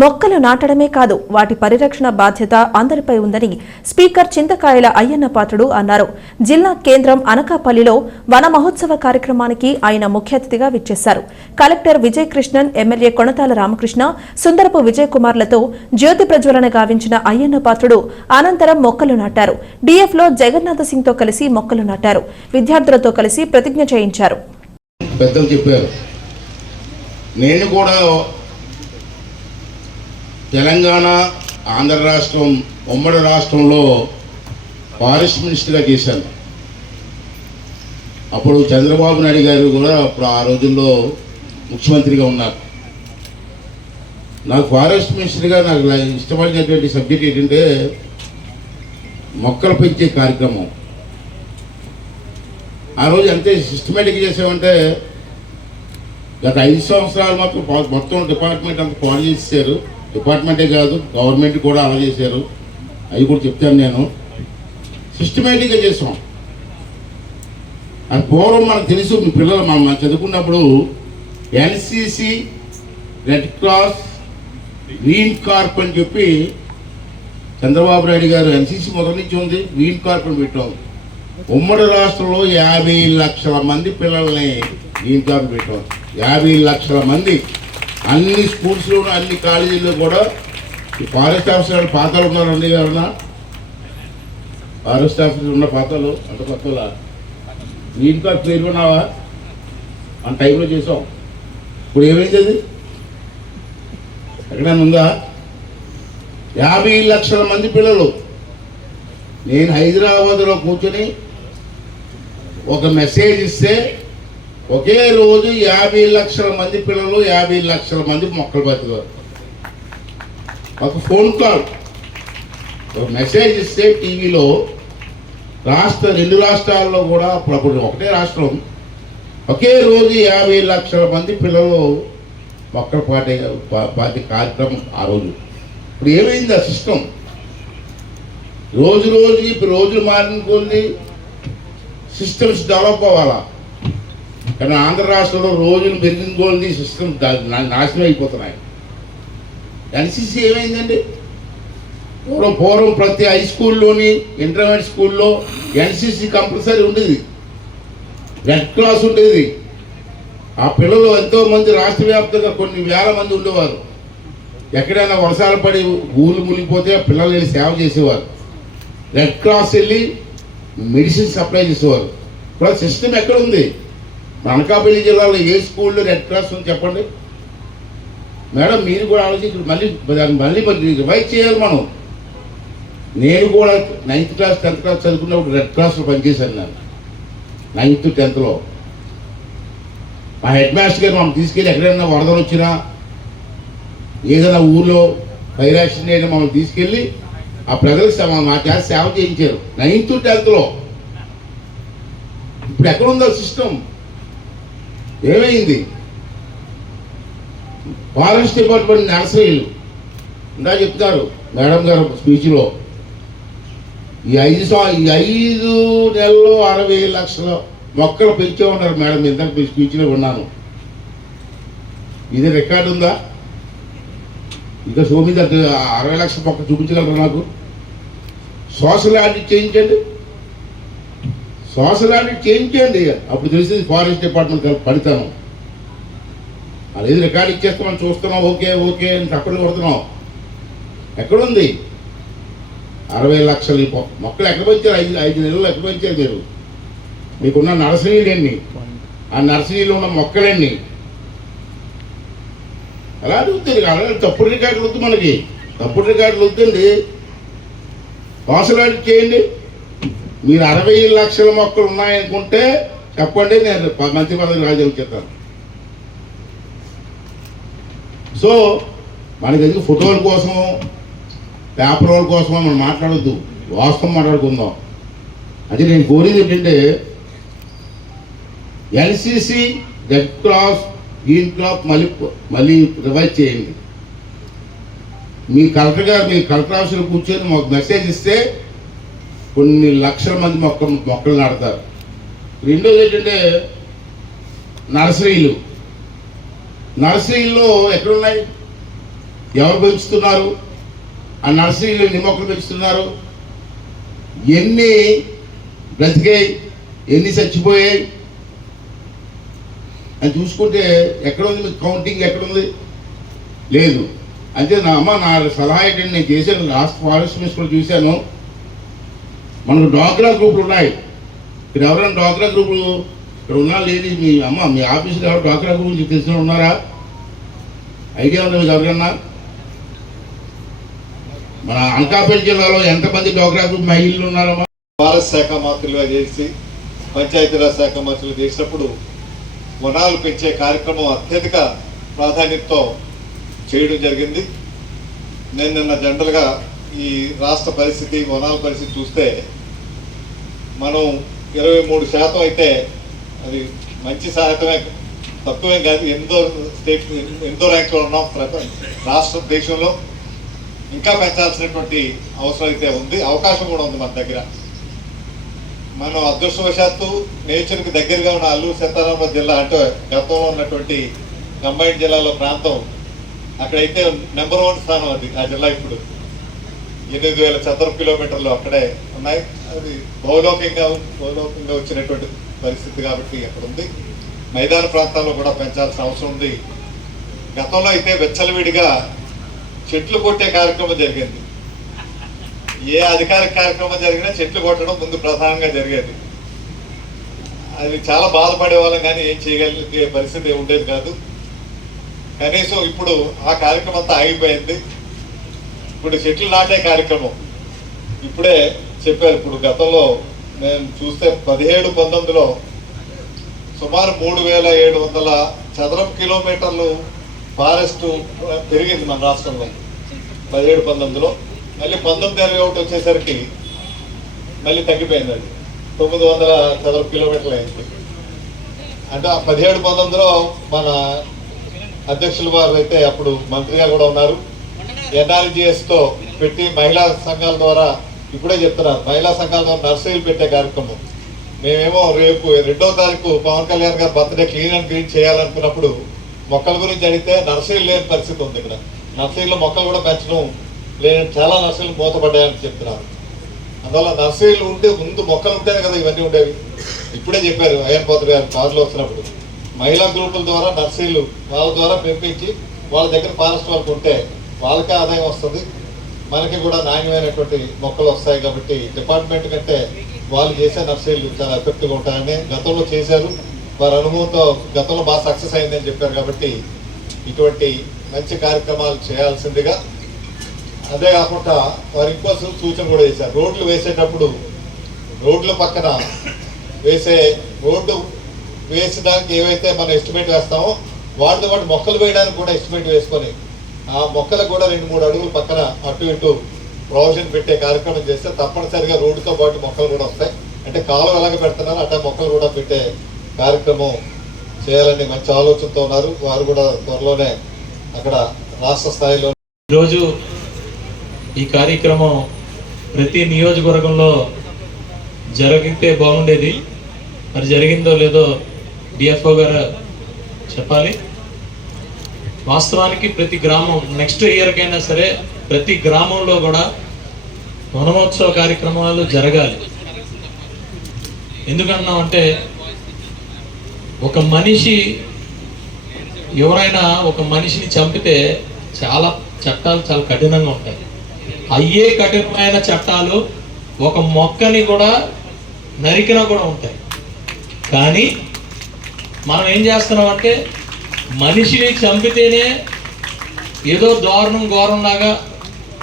మొక్కలు నాటడమే కాదు వాటి పరిరక్షణ బాధ్యత అందరిపై ఉందని స్పీకర్ చింతకాయల అయ్యన్న పాత్రుడు అన్నారు. జిల్లా కేంద్రం అనకాపల్లిలో వన మహోత్సవ కార్యక్రమానికి ఆయన ముఖ్య అతిథిగా విచ్చేశారు. కలెక్టర్ విజయ్ కృష్ణన్, ఎమ్మెల్యే కొణతాల రామకృష్ణ, సుందరపు విజయ్ కుమార్లతో జ్యోతి ప్రజ్వలన గావించిన అయ్యన్న పాత్రుడు అనంతరం మొక్కలు నాటారు. డిఎఫ్లో జగన్నాథ సింగ్తో కలిసి మొక్కలు నాటారు. విద్యార్థులతో కలిసి ప్రతిజ్ఞ చేయించారు. నేను కూడా తెలంగాణ, ఆంధ్ర రాష్ట్రం, ఉమ్మడి రాష్ట్రంలో ఫారెస్ట్ మినిస్టర్గా చేశాను. అప్పుడు చంద్రబాబు నాయుడు గారు కూడా అప్పుడు ఆ రోజుల్లో ముఖ్యమంత్రిగా ఉన్నారు. నాకు ఫారెస్ట్ మినిస్టర్గా నాకు ఇష్టపడినటువంటి సబ్జెక్ట్ ఏంటంటే మొక్కలు పెంచే కార్యక్రమం. ఆ రోజు అంతే సిస్టమేటిక్గా చేసామంటే గత 5 సంవత్సరాలు మొత్తం డిపార్ట్మెంట్ అంతా పాడు చేసేసారు. డిపార్ట్మెంటే కాదు, గవర్నమెంట్ కూడా అలా చేశారు. అవి కూడా చెప్తాను. నేను సిస్టమేటిక్గా చేసాం. అది పూర్వం మనకు తెలుసు. మీ పిల్లలు మనం చదువుకున్నప్పుడు NCC, red cross, green Corp అని చెప్పి చంద్రబాబు నాయుడు గారు ఎన్సిసి మొదటి నుంచి ఉంది, గ్రీన్ కార్ప్ అని పెట్టాం. ఉమ్మడి రాష్ట్రంలో 50 లక్షల మంది పిల్లల్ని గ్రీన్ కార్ప్ పెట్టాం. 50 లక్షల మంది అన్ని స్కూల్స్లోనూ, అన్ని కాలేజీల్లో కూడా ఈ ఫారెస్ట్ ఆఫీసర్ పాతలు ఉన్నారండి. ఎవరన్నా ఫారెస్ట్ ఆఫీసర్ ఉన్న పాతలు అంత కొత్తలా గ్రీన్ కార్డ్ పేర్కొన్నావా? మన టైంలో చేసాం. ఇప్పుడు ఏమైంది? అది ఎక్కడైనా ఉందా? 50 లక్షల మంది పిల్లలు. నేను హైదరాబాద్లో కూర్చొని ఒక మెసేజ్ ఇస్తే ఒకే రోజు 50 లక్షల మంది పిల్లలు, 50 లక్షల మంది మొక్కలు బతికారు. ఒక ఫోన్ కాల్, ఒక మెసేజ్ ఇస్తే టీవీలో రెండు రాష్ట్రాల్లో కూడా అప్పుడు ఒకటే రాష్ట్రం ఒకే రోజు 50 లక్షల మంది పిల్లలు మొక్కలు పాటి కార్యక్రమం ఆ రోజు. ఇప్పుడు ఏమైంది? ఆ సిస్టమ్ రోజు రోజుకి ఇప్పుడు రోజులు మారిన కొద్ది సిస్టమ్స్ డెవలప్ అవ్వాలా. కానీ ఆంధ్ర రాష్ట్రంలో రోజులు పెరిగిన కొద్ది సిస్టమ్ నాశనం అయిపోతున్నాయి. ఎన్సిసి ఏమైందండి? పూర్వం ప్రతి హై స్కూల్లోని, ఇంటర్మీడియట్ స్కూల్లో ఎన్సిసి కంపల్సరీ ఉండేది. రెడ్ క్రాస్ ఉండేది. ఆ పిల్లలు ఎంతోమంది రాష్ట్ర వ్యాప్తంగా కొన్ని వేల మంది ఉండేవారు. ఎక్కడైనా వర్షాలు పడి ఊళ్ళు మునిగిపోతే ఆ పిల్లలు వెళ్ళి సేవ చేసేవారు. రెడ్ క్రాస్ వెళ్ళి మెడిసిన్ సప్లై చేసేవారు. ఇప్పుడు సిస్టమ్ ఎక్కడ ఉంది? అనకాపల్లి జిల్లాలో ఏ స్కూల్లో రెడ్ క్రాస్ ఉంది చెప్పండి మేడం. మీరు కూడా ఆలోచించి మళ్ళీ రివైజ్ చేయాలి మనం. నేను కూడా 9th క్లాస్ 10th క్లాస్ చదువుకున్నప్పుడు రెడ్ క్రాస్లో పనిచేశాను. నేను 9th 10thలో మా హెడ్ మాస్టర్ గారు మమ్మల్ని తీసుకెళ్ళి ఎక్కడైనా వరదలు వచ్చినా, ఏదైనా ఊళ్ళో ఫైర్ యాక్సిడెంట్ అయినా మమ్మల్ని తీసుకెళ్ళి ఆ ప్రజలకు మా క్లాస్ సేవ చేయించారు 9th 10thలో. ఇప్పుడు ఎక్కడుందో సిస్టమ్? ఏమైంది? ఫారెస్ట్ డిపార్ట్మెంట్ నర్సరీలు ఇంకా చెప్తారు మేడం గారు స్పీచ్లో. ఈ 5 నెలల్లో 60 లక్షల మొక్కలు పెంచే ఉన్నారు మేడం. ఇంతకు స్పీచ్లో విన్నాను. ఇది రికార్డు ఉందా? ఇంకా సోమిద 60 లక్షల మొక్క చూపించగలరు నాకు? సోషల్ ఆడిట్ చేయించండి. సోషల్ ఆడిట్ చేయించండి. అప్పుడు తెలిసింది ఫారెస్ట్ డిపార్ట్మెంట్ పడితాను. అదేది రికార్డు ఇచ్చేస్తే మనం చూస్తున్నాం. ఓకే ఓకే అని తప్పని కొడుతున్నాం. ఎక్కడుంది 60 లక్షలు మొక్కలు? ఎక్కడ పెంచారు? 5 నెలలు ఎక్కడ పెంచారు మీరు? మీకున్న నర్సరీలు ఎన్ని? ఆ నర్సరీలో ఉన్న మొక్కలన్నీ అలా అడుగుతుంది. అలాగే తప్పుడు రికార్డులు వద్దు మనకి. తప్పుడు రికార్డులు వద్దండి. సోషల్ ఆడిట్ చేయండి. మీరు 60 లక్షల మొక్కలు ఉన్నాయనుకుంటే చెప్పండి, నేను మంత్రి పదవి రాజీనామా చేస్తాను. సో మనకి ఎందుకు ఫోటోల కోసమో పేపర్ వాళ్ళ కోసమో మనం మాట్లాడొద్దు. వాస్తవం మాట్లాడుకుందాం. అది నేను కోరేది ఏంటంటే NCC, red cross, green crop మళ్ళీ రివైజ్ చేయండి. మీ కలెక్టర్ గారు మీ కలెక్టర్ ఆఫీసులో కూర్చొని మాకు మెసేజ్ ఇస్తే కొన్ని లక్షల మంది మొక్కలు నాటుతారు. రెండోది ఏంటంటే నర్సరీలు. నర్సరీల్లో ఎక్కడున్నాయి? ఎవరు పెంచుతున్నారు? ఆ నర్సరీలు ఎన్ని మొక్కలు పెంచుతున్నారు? ఎన్ని బ్రతికాయి, ఎన్ని చచ్చిపోయాయి అని చూసుకుంటే ఎక్కడ ఉంది మీకు కౌంటింగ్? ఎక్కడుంది? లేదు. అంటే నా సలహా ఏంటంటే, నేను చేశాను, లాస్ట్ ఫారెస్ట్ మినిస్టర్ చూశాను, మనకు డ్వాక్రా గ్రూపులు ఉన్నాయి. ఇక్కడ ఎవరైనా డ్వాక్రా గ్రూపులు ఇక్కడ ఉన్నా లేదు? మీ ఆఫీసులో ఎవరు డ్వాక్రా గ్రూపులు తెలిసిన ఉన్నారా? ఐడియా ఉంది మీకు ఎవరికన్నా? మన అనకాపల్లి జిల్లాలో ఎంతమంది డ్వాక్రా గ్రూప్ మహిళలు ఉన్నారమ్మా? ఫారెస్ట్ శాఖ మంత్రులుగా చేసి పంచాయతీరాజ్ శాఖ మంత్రులు చేసినప్పుడు వనాలు పెంచే కార్యక్రమం అత్యధిక ప్రాధాన్యతతో చేయడం జరిగింది. నేను నిన్న జనరల్గా ఈ రాష్ట్ర పరిస్థితి, వనాల పరిస్థితి చూస్తే మనం 23% అయితే అది మంచి శాతమే, తక్కువేం కాదు. ఎంతో ర్యాంక్లో ఉన్నాం రాష్ట్ర దేశంలో. ఇంకా పెంచాల్సినటువంటి అవసరం అయితే ఉంది, అవకాశం కూడా ఉంది మన దగ్గర. మనం అదృష్టవశాత్తు నేచర్కి దగ్గరగా ఉన్న అల్లూరు సీతారామరాజు జిల్లా, అంటే గతంలో ఉన్నటువంటి కంబైన్డ్ జిల్లాలో ప్రాంతం, అక్కడైతే నెంబర్ 1 స్థానం అది. ఆ జిల్లా ఇప్పుడు 8,000 చదరపు కిలోమీటర్లు అక్కడే ఉన్నాయి. అది భౌగోళికంగా వచ్చినటువంటి పరిస్థితి కాబట్టి అక్కడ ఉంది. మైదాన ప్రాంతాల్లో కూడా పెంచాల్సిన అవసరం ఉంది. గతంలో అయితే వెచ్చలవిడిగా చెట్లు కొట్టే కార్యక్రమం జరిగింది. ఏ అధికారిక కార్యక్రమం జరిగినా చెట్లు కొట్టడం ముందు ప్రధానంగా జరిగేది. అది చాలా బాధపడే వాళ్ళం, కానీ ఏం చేయగలిగే పరిస్థితి ఉండేది కాదు. కనీసం ఇప్పుడు ఆ కార్యక్రమం అంతా ఆగిపోయింది. ఇప్పుడు చెట్లు నాటే కార్యక్రమం ఇప్పుడే చెప్పారు. ఇప్పుడు గతంలో నేను చూస్తే 17-19లో సుమారు 3,700 చదరపు కిలోమీటర్లు ఫారెస్ట్ పెరిగింది మన రాష్ట్రంలో 17-19లో. మళ్ళీ 19-21 వచ్చేసరికి మళ్ళీ తగ్గిపోయింది. అది 900 చదరపు కిలోమీటర్లు అయింది. అంటే 17-19లో మన అధ్యక్షుల వారు అయితే అప్పుడు మంత్రిగా కూడా ఉన్నారు. NRGSతో పెట్టి మహిళా సంఘాల ద్వారా, ఇప్పుడే చెప్తున్నారు, మహిళా సంఘాల ద్వారా నర్సరీలు పెట్టే కార్యక్రమం. మేమేమో రేపు 2వ తారీఖు పవన్ కళ్యాణ్ గారు బర్త్డే క్లీన్ అండ్ గ్రీన్ చేయాలనుకున్నప్పుడు మొక్కల గురించి అడిగితే నర్సరీలు లేని పరిస్థితి ఉంది. ఇక్కడ నర్సరీలో మొక్కలు కూడా పెంచడం లేని చాలా నర్సరీలు మూతపడ్డాయని చెప్తున్నారు. అందువల్ల నర్సరీలు ఉంటే ముందు మొక్కలు ఉంటేనే కదా ఇవన్నీ ఉండేవి. ఇప్పుడే చెప్పారు అయ్యన్పోత్ర గారు కారులో వస్తున్నప్పుడు, మహిళా గ్రూపుల ద్వారా నర్సరీలు వాళ్ళ ద్వారా పెంపించి వాళ్ళ దగ్గర ఫారెస్ట్ వాళ్ళకు ఉంటే వాళ్ళకే ఆదాయం వస్తుంది, మనకి కూడా నాణ్యమైనటువంటి మొక్కలు వస్తాయి. కాబట్టి డిపార్ట్మెంట్ కంటే వాళ్ళు చేసే నర్సరీలు చాలా ఎఫెక్టివ్గా ఉంటాయని గతంలో చేశారు. వారి అనుభవంతో గతంలో బాగా సక్సెస్ అయిందని చెప్పారు. కాబట్టి ఇటువంటి మంచి కార్యక్రమాలు చేయాల్సిందిగా, అదే కాకుండా వారు ఇంకో సూచన కూడా చేశారు. రోడ్లు వేసేటప్పుడు రోడ్ల పక్కన రోడ్డు వేసడానికి ఏవైతే మనం ఎస్టిమేట్ వేస్తామో వాటితో పాటు మొక్కలు వేయడానికి కూడా ఎస్టిమేట్ వేసుకొని ఆ మొక్కలకు కూడా 2-3 అడుగుల పక్కన అటు ఇటు ప్రొవిజన్ పెట్టే కార్యక్రమం చేస్తే తప్పనిసరిగా రోడ్డుతో పాటు మొక్కలు కూడా వస్తాయి. అంటే కాలువ ఎలాగ పెడుతున్నారు అట్లా మొక్కలు కూడా పెట్టే కార్యక్రమం చేయాలని మంచి ఆలోచనతో ఉన్నారు. వారు కూడా త్వరలోనే అక్కడ రాష్ట్ర స్థాయిలో ఈరోజు ఈ కార్యక్రమం ప్రతి నియోజకవర్గంలో జరిగితే బాగుండేది. మరి జరిగిందో లేదో డిఎఫ్ఓ గారు చెప్పాలి. వాస్తవానికి ప్రతి గ్రామం నెక్స్ట్ ఇయర్కైనా సరే ప్రతి గ్రామంలో కూడా వనమహోత్సవ కార్యక్రమాలు జరగాలి. ఎందుకన్నామంటే ఒక మనిషి ఎవరైనా ఒక మనిషిని చంపితే చాలా చట్టాలు చాలా కఠినంగా ఉంటాయి. అయ్యే కఠినమైన చట్టాలు ఒక మొక్కని కూడా నరికినా కూడా ఉంటాయి. కానీ మనం ఏం చేస్తున్నామంటే మనిషిని చంపితేనే ఏదో ఘోరంలాగా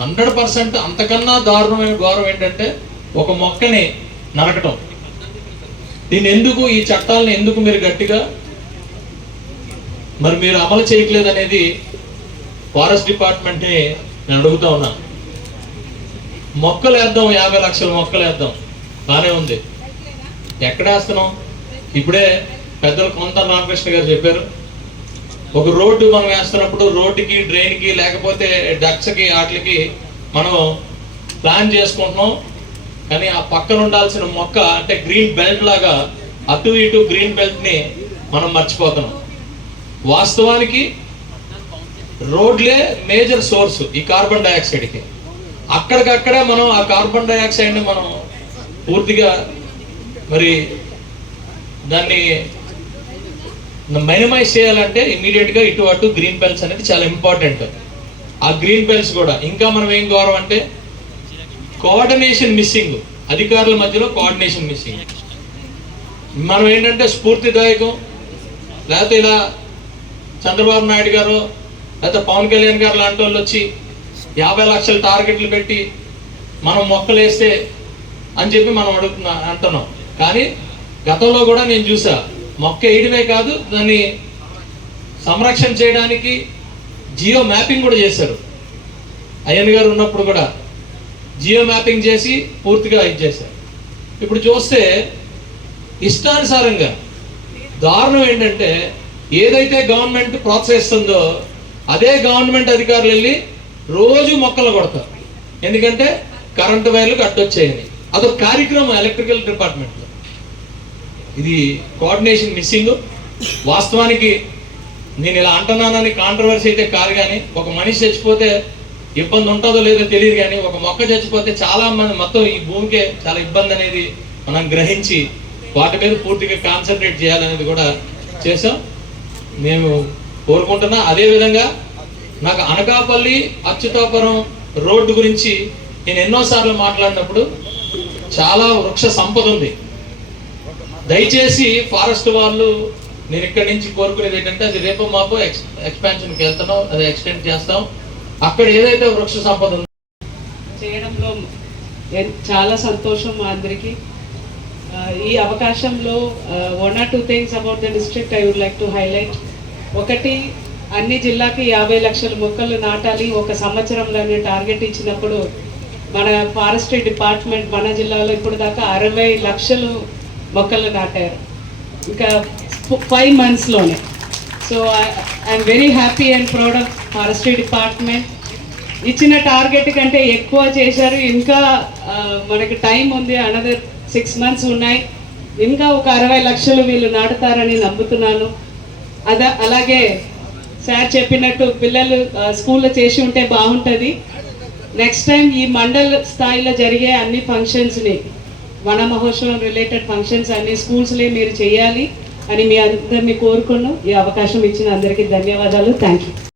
100% అంతకన్నా దారుణమైన ఘోరం ఏంటంటే ఒక మొక్కని నరకటం. దీన్ని ఎందుకు, ఈ చట్టాలను ఎందుకు మీరు గట్టిగా మరి మీరు అమలు చేయట్లేదు అనేది ఫారెస్ట్ డిపార్ట్మెంట్ని నేను అడుగుతా ఉన్నాను. మొక్కలు వేద్దాం, 50 లక్షల మొక్కలు వేద్దాం, బాగానే ఉంది. ఎక్కడ వేస్తున్నాం? ఇప్పుడే పెద్దలు కొంత రామకృష్ణ గారు చెప్పారు, ఒక రోడ్డు మనం వేస్తున్నప్పుడు రోడ్డుకి, డ్రైన్కి, లేకపోతే డక్స్కి, వాటికి మనం ప్లాన్ చేసుకుంటున్నాం. కానీ ఆ పక్కన ఉండాల్సిన మొక్క అంటే గ్రీన్ బెల్ట్ లాగా అటు ఇటు గ్రీన్ బెల్ట్ని మనం మర్చిపోతున్నాం. వాస్తవానికి రోడ్లే మేజర్ సోర్స్ ఈ కార్బన్ డైఆక్సైడ్కి. అక్కడికక్కడే మనం ఆ కార్బన్ డైఆక్సైడ్ని మనం పూర్తిగా మరి దాన్ని మినిమైజ్ చేయాలంటే ఇమీడియట్గా ఇటు అటు గ్రీన్ బెల్ట్స్ అనేది చాలా ఇంపార్టెంట్. ఆ గ్రీన్ బెల్ట్స్ కూడా ఇంకా మనం ఏం గౌరవం అంటే కోఆర్డినేషన్ మిస్సింగ్, అధికారుల మధ్యలో కోఆర్డినేషన్ మిస్సింగ్. మనం ఏంటంటే స్ఫూర్తిదాయకం, లేకపోతే ఇలా చంద్రబాబు నాయుడు గారు లేకపోతే పవన్ కళ్యాణ్ గారు లాంటి వాళ్ళు వచ్చి 50 లక్షల టార్గెట్లు పెట్టి మనం మొక్కలు వేస్తే అని చెప్పి మనం అంటున్నాం. కానీ గతంలో కూడా నేను చూసా, మొక్క వేయడమే కాదు దాన్ని సంరక్షణ చేయడానికి జియో మ్యాపింగ్ కూడా చేశారు. అయ్యన్ గారు ఉన్నప్పుడు కూడా జియో మ్యాపింగ్ చేసి పూర్తిగా ఇది చేశారు. ఇప్పుడు చూస్తే ఇష్టానుసారంగా దారుణం ఏంటంటే ఏదైతే గవర్నమెంట్ ప్రోత్సహిస్తుందో అదే గవర్నమెంట్ అధికారులు వెళ్ళి రోజు మొక్కలు కొడతారు. ఎందుకంటే కరెంటు వైర్లకు అడ్డొచ్చాయని. అదొక కార్యక్రమం ఎలక్ట్రికల్ డిపార్ట్మెంట్లో. ఇది కోఆర్డినేషన్ మిస్సింగ్. వాస్తవానికి నేను ఇలా అంటున్నానని కాంట్రవర్సీ అయితే కాదు, కానీ ఒక మనిషి చచ్చిపోతే ఇబ్బంది ఉంటుందో లేదో తెలియదు, కానీ ఒక మొక్క చచ్చిపోతే చాలా మంది మొత్తం ఈ భూమికే చాలా ఇబ్బంది అనేది మనం గ్రహించి వాటి మీద పూర్తిగా కాన్సన్ట్రేట్ చేయాలనేది కూడా చేసాం. మేము కోరుకుంటున్నా. అదేవిధంగా నాకు అనకాపల్లి అచ్యుతాపురం రోడ్డు గురించి నేను ఎన్నోసార్లు మాట్లాడినప్పుడు చాలా వృక్ష సంపద ఉంది. దయచేసి ఫారెస్ట్ వాళ్ళు, నేను ఇక్కడి నుంచి కోరుకునేది ఏంటంటే అది రేపు మాపు ఎక్స్పాన్షన్కి వెళ్తున్నాం, అది ఎక్స్టెండ్ చేస్తాం. అక్కడ ఏదైతే వృక్ష సంపద ఉందో చేయడంలో చాలా సంతోషం మా అందరికీ. ఈ అవకాశంలో 1 or 2 things about the district I would like to highlight. ఒకటి, అన్ని జిల్లాకి 50 లక్షల మొక్కలు నాటాలి ఒక సంవత్సరంలోనే టార్గెట్ ఇచ్చినప్పుడు మన ఫారెస్ట్రీ డిపార్ట్మెంట్ మన జిల్లాలో ఇప్పుడు దాకా 60 లక్షలు మొక్కలు నాటారు ఇంకా 5 monthsలోనే. So I'm very happy and proud of forestry department. ఇచ్చిన టార్గెట్ కంటే ఎక్కువ చేశారు. ఇంకా మనకి టైం ఉంది, అనదర్ 6 months ఉన్నాయి. ఇంకా ఒక 60 లక్షలు వీళ్ళు నాటుతారని నమ్ముతున్నాను. అలాగే సార్ చెప్పినట్టు పిల్లలు స్కూల్లో చేసి ఉంటే బాగుంటుంది. నెక్స్ట్ టైం ఈ మండల్ స్థాయిలో జరిగే అన్ని ఫంక్షన్స్ని, వన మహోత్సవం రిలేటెడ్ ఫంక్షన్స్ అన్ని స్కూల్స్లో మీరు చేయాలి అని మీ అందరినీ కోరుకున్నాం. ఈ అవకాశం ఇచ్చిన అందరికీ ధన్యవాదాలు. Thank you.